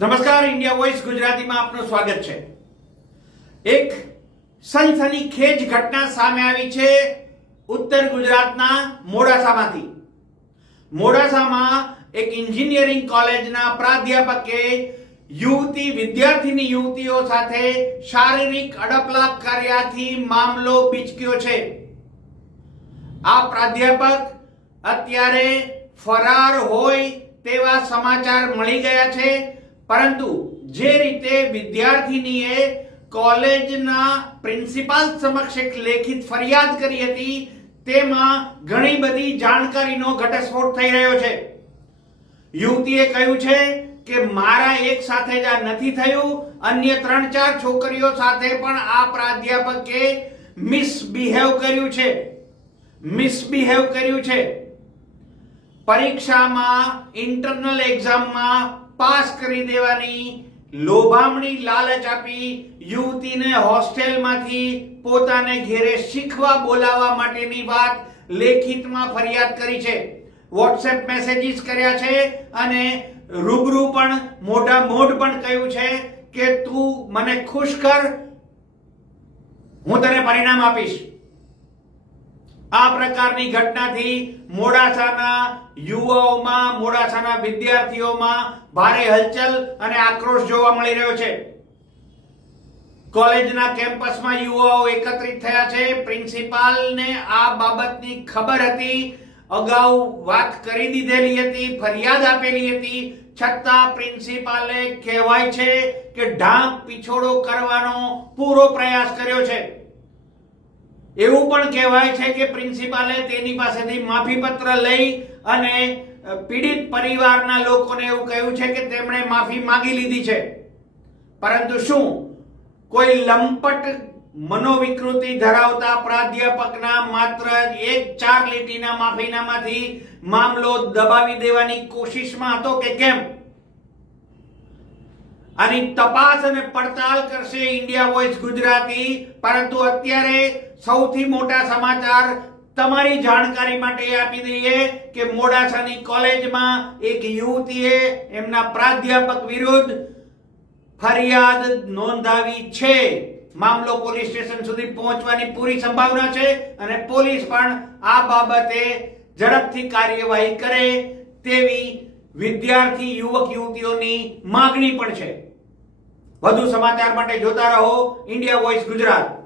નમસ્કાર, India voice ગુજરાતીમાં આપનું સ્વાગત છે। એક સનસનીખેજ ઘટના સામે આવી છે ઉત્તર ગુજરાતના મોડાસામાંથી। મોડાસામાં એક એન્જિનિયરિંગ કોલેજના પ્રાધ્યાપકે વિદ્યાર્થીની યુવતીઓ સાથે શારીરિક અડપલાપ કર્યાથી મામલો બીચક્યો છે। આ પ્રાધ્યાપક અત્યારે ફરાર હોય તેવા સમાચાર મળી ગયા છે, પરંતુ જે રીતે વિદ્યાર્થીનીએ કોલેજના પ્રિન્સિપાલ સમક્ષ એક લેખિત ફરિયાદ કરી હતી તેમાં ઘણી બધી જાણકારીનો ઘટસ્ફોટ થઈ રહ્યો છે। યુવતીએ કહ્યું છે કે મારા એક સાથે જ આ નથી થયું, અન્ય 3-4 છોકરીઓ સાથે પણ આ પ્રાધ્યાપકે મિસબિહેવ કર્યું છે। પરીક્ષામાં ઇન્ટરનલ એક્ઝામમાં પાસ કરી દેવાની લોભામણી લાલચ આપી યુવતીને હોસ્ટેલમાંથી પોતાને ઘેરે શીખવા બોલાવવા માટેની વાત લેખિતમાં ફરિયાદ કરી છે। વોટ્સએપ મેસેજીસ કર્યા છે અને રૂબરૂ પણ મોઢ પણ કહ્યું છે કે તું મને ખુશ કર, હું તને પરિણામ આપીશ। આ પ્રકારની ઘટનાથી મોડાસાના યુવાઓમાં, મોડાસાના વિદ્યાર્થીઓમાં ભારે હલચલ અને આક્રોશ જોવા મળી રહ્યો છે। કોલેજના કેમ્પસમાં યુવાઓ એકત્રિત થયા છે। પ્રિન્સિપાલને આ બાબતની ખબર હતી, અગાઉ વાત કરી દીધેલી હતી, ફરિયાદ આપેલી હતી, છતાં પ્રિન્સિપાલે કહેવાય છે કે ઢાંક પીછોડો કરવાનો પૂરો પ્રયાસ કર્યો છે। એવું પણ કહેવાય છે કે પ્રિન્સિપાલે તેની પાસેથી માફીપત્ર લઈ અને પીડિત પરિવારના લોકોને એવું કહ્યું છે કે તેમણે માફી માંગી લીધી છે, પરંતુ શું કોઈ લંપટ મનોવિકૃતિ ધરાવતા પ્રાધ્યાપકના માત્ર 1-4 લીટીના માફીનામાથી મામલો દબાવી દેવાની કોશિશમાં હતો કે કેમ? આની તપાસ અને પડતાલ કરશે ઇન્ડિયા વોઇસ ગુજરાતી, પરંતુ અત્યારે સૌથી મોટા સમાચાર તમારી જાણકારી માટે આપી દઈએ કે મોડાસાની કોલેજમાં એક યુવતીએ એમના પ્રાધ્યાપક વિરુદ્ધ ફરિયાદ નોંધાવી છે। મામલો પોલીસ સ્ટેશન સુધી પહોંચવાની પૂરી સંભાવના છે અને પોલીસ પણ આ બાબતે ઝડપથી કાર્યવાહી કરે તેવી વિદ્યાર્થી યુવક યુવતીઓની માંગણી પણ છે। વધુ સમાચાર માટે જોતા રહો ઇન્ડિયા વોઇસ ગુજરાત।